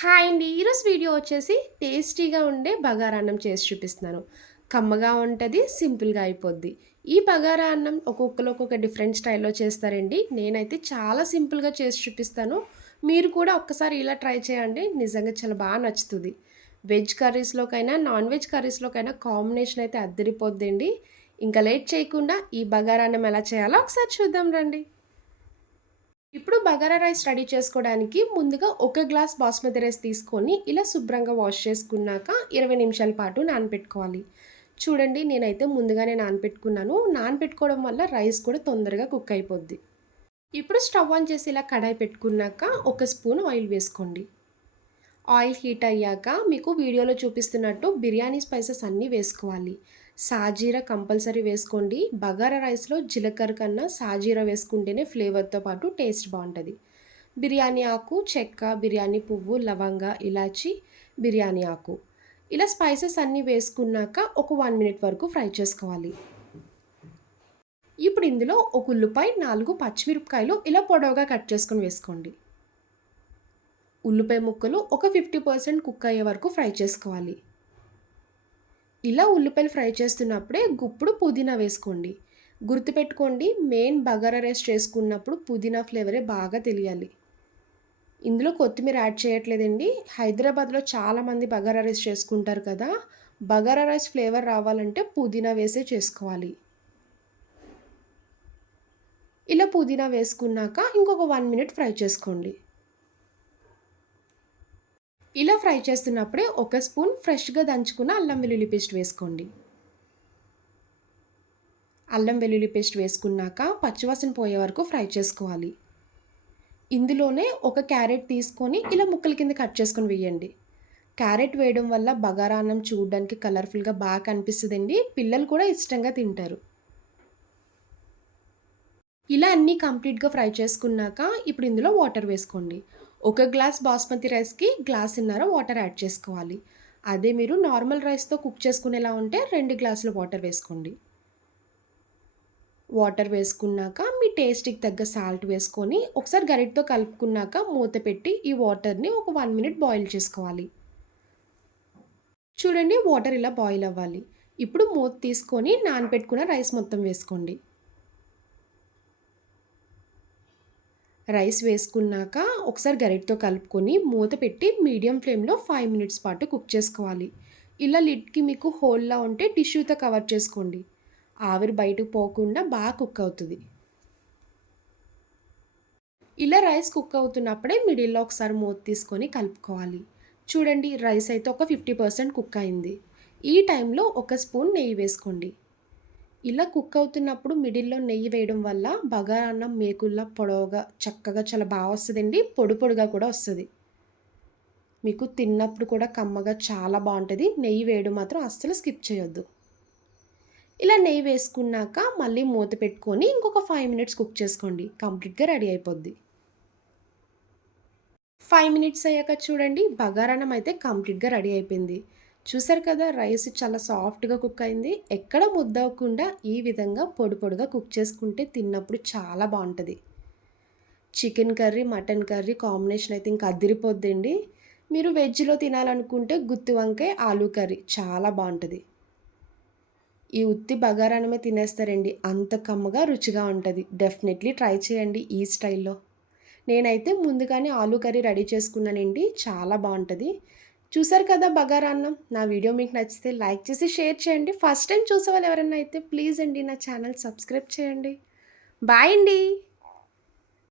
Hi అండి. ఈరోజు video వచ్చేసి టేస్టీగా ఉండే బగారా అన్నం చేసి చూపిస్తున్నాను. కమ్మగా ఉంటది, సింపుల్‌గా అయిపోద్ది. ఈ బగారా అన్నం ఒక్కొక్కళ్ళు ఒక్కొక్క డిఫరెంట్ స్టైల్‌లో చేస్తారండి. నేనైతే చాలా సింపుల్‌గా చేసి చూపిస్తాను. మీరు కూడా ఒక్కసారి ఇలా ట్రై చేయండి. నిజంగా చాలా నచ్చుతది. వెజ్ కర్రీస్‌లోకైనా, నాన్ వెజ్ కర్రీస్‌లోకైనా కాంబినేషన్ అయితే అద్దిరిపోద్దండి. ఇంకా లేట్ చేయకుండా ఈ బగారా అన్నం ఎలా చేయాలో ఒకసారి చూద్దాం రండి. ఇప్పుడు బగారా రైస్ రెడీ చేసుకోవడానికి ముందుగా ఒక గ్లాస్ బాస్మతి రైస్ తీసుకొని ఇలా శుభ్రంగా వాష్ చేసుకున్నాక 20 నిమిషాల పాటు నానబెట్టుకోవాలి. చూడండి నేనైతే ముందుగానే నానబెట్టుకున్నాను. నానబెట్టుకోవడం వల్ల రైస్ కూడా తొందరగా కుక్ అయిపోద్ది. ఇప్పుడు స్టవ్ ఆన్ చేసి ఇలా కడాయి పెట్టుకున్నాక ఒక స్పూన్ ఆయిల్ వేసుకోండి. ఆయిల్ హీట్ అయ్యాక మీకు వీడియోలో చూపిస్తున్నట్టు బిర్యానీ స్పైసెస్ అన్నీ వేసుకోవాలి. సాజీరా కంపల్సరీ వేసుకోండి. బగారా రైస్లో జీలకర్ర కన్నా సాజీరా వేసుకుంటేనే ఫ్లేవర్తో పాటు టేస్ట్ బాగుంటుంది. బిర్యానీ ఆకు, చెక్క, బిర్యానీ పువ్వు, లవంగ, ఇలాచి, బిర్యానీ ఆకు ఇలా స్పైసెస్ అన్నీ వేసుకున్నాక ఒక 1 మినిట్ వరకు ఫ్రై చేసుకోవాలి. ఇప్పుడు ఇందులో ఒక ఉల్లిపాయ, 4 పచ్చిమిరపకాయలు ఇలా పొడవుగా కట్ చేసుకొని వేసుకోండి. ఉల్లిపాయ ముక్కలు ఒక 50% కుక్ అయ్యే వరకు ఫ్రై చేసుకోవాలి. ఇలా ఉల్లిపాయలు ఫ్రై చేస్తున్నప్పుడే గుప్పుడు పుదీనా వేసుకోండి. గుర్తుపెట్టుకోండి, మెయిన్ బగారా రైస్ చేసుకున్నప్పుడు పుదీనా ఫ్లేవరే బాగా తెలియాలి. ఇందులో కొత్తిమీర యాడ్ చేయట్లేదండి. హైదరాబాద్లో చాలామంది బగారా రైస్ చేసుకుంటారు కదా, బగారా రైస్ ఫ్లేవర్ రావాలంటే పుదీనా వేసే చేసుకోవాలి. ఇలా పుదీనా వేసుకున్నాక ఇంకొక 1 మినిట్ ఫ్రై చేసుకోండి. ఇలా ఫ్రై చేస్తున్నప్పుడే ఒక స్పూన్ ఫ్రెష్‌గా దంచుకున్న అల్లం వెల్లుల్లి పేస్ట్ వేసుకోండి. అల్లం వెల్లుల్లి పేస్ట్ వేసుకున్నాక పచ్చివాసన పోయే వరకు ఫ్రై చేసుకోవాలి. ఇందులోనే ఒక క్యారెట్ తీసుకొని ఇలా ముక్కల కింద కట్ చేసుకొని వేయండి. క్యారెట్ వేయడం వల్ల బగారా అన్నం చూడడానికి కలర్‌ఫుల్‌గా బాగా కనిపిస్తదండి. పిల్లలు కూడా ఇష్టంగా తింటారు. ఇలా అన్నీ కంప్లీట్‌గా ఫ్రై చేసుకున్నాక ఇప్పుడు ఇందులో వాటర్ వేసుకోండి. ఒక గ్లాస్ బాస్మతి రైస్‌కి గ్లాసున్నర వాటర్ యాడ్ చేసుకోవాలి. అదే మీరు నార్మల్ రైస్‌తో కుక్ చేసుకునేలా ఉంటే 2 గ్లాసుల వాటర్ వేసుకోండి. వాటర్ వేసుకున్నాక మీ టేస్ట్‌కి తగ్గ సాల్ట్ వేసుకొని ఒకసారి గరిటెతో కలుపుకున్నాక మూత పెట్టి ఈ వాటర్‌ని ఒక 1 మినిట్ బాయిల్ చేసుకోవాలి. చూడండి వాటర్ ఇలా బాయిల్ అవ్వాలి. ఇప్పుడు మూత తీసుకొని నానబెట్టుకున్న రైస్ మొత్తం వేసుకోండి. రైస్ వేసుకున్నాక ఒకసారి గరిటెతో కలుపుకొని మూత పెట్టి మీడియం ఫ్లేమ్‌లో 5 మినిట్స్ పాటు కుక్ చేసుకోవాలి. ఇలా లిడ్‌కి మీకు హోల్‌లా ఉంటే టిష్యూతో కవర్ చేసుకోండి. ఆవిరి బయటకు పోకుండా బాగా కుక్ అవుతది. ఇలా రైస్ కుక్ అవుతున్నప్పుడే మిడిల్‌లో ఒకసారి మూత తీసుకొని కలుపుకోవాలి. చూడండి రైస్ అయితే ఒక 50% కుక్ అయింది. ఈ టైంలో ఒక స్పూన్ నెయ్యి వేసుకోండి. ఇలా కుక్ అవుతున్నప్పుడు మిడిల్‌లో నెయ్యి వేయడం వల్ల బగారా అన్నం మేకుల్లా పొడవుగా చక్కగా చాలా వస్తదండి. పొడి పొడిగా కూడా వస్తది. మీకు తిన్నప్పుడు కూడా కమ్మగా చాలా బావుంటది. నెయ్యి వేయడం మాత్రం అస్సలు స్కిప్ చేయొద్దు. ఇలా నెయ్యి వేసుకున్నాక మళ్ళీ మూత పెట్టుకొని ఇంకొక 5 మినిట్స్ కుక్ చేసుకోండి. కంప్లీట్‌గా రెడీ అయిపోద్ది. 5 మినిట్స్ అయ్యాక చూడండి బగారన్నం అయితే కంప్లీట్‌గా రెడీ అయిపోయింది. చూసారు కదా రైస్ చాలా సాఫ్ట్‌గా కుక్ అయింది. ఎక్కడ ముద్దవ్వకుండా ఈ విధంగా పొడి పొడిగా కుక్ చేసుకుంటే తిన్నప్పుడు చాలా బావుంటది. Chicken curry, mutton curry combination అయితే ఇంకా అదిరిపోద్దండి. మీరు వెజ్‌లో తినాలనుకుంటే గుత్తి వంకాయ, ఆలు కర్రీ చాలా బావుంటది. ఈ ఉత్తి బగారన్నమే తినేస్తారండి. అంత కమ్మగా, రుచిగా ఉంటది. డెఫినెట్‌లీ ట్రై చేయండి ఈ స్టైల్‌లో. నేనైతే ముందుగానే ఆలు కర్రీ రెడీ చేసుకున్నానండి. చాలా బావుంటది. చూసారు కదా బగారా అన్నం. నా వీడియో మీకు నచ్చితే లైక్ చేసి, షేర్ చేయండి. ఫస్ట్ టైమ్ చూసేవాళ్ళు ఎవరైనా అయితే ప్లీజ్ అండి నా ఛానల్ సబ్స్క్రైబ్ చేయండి. బాయ్ అండి.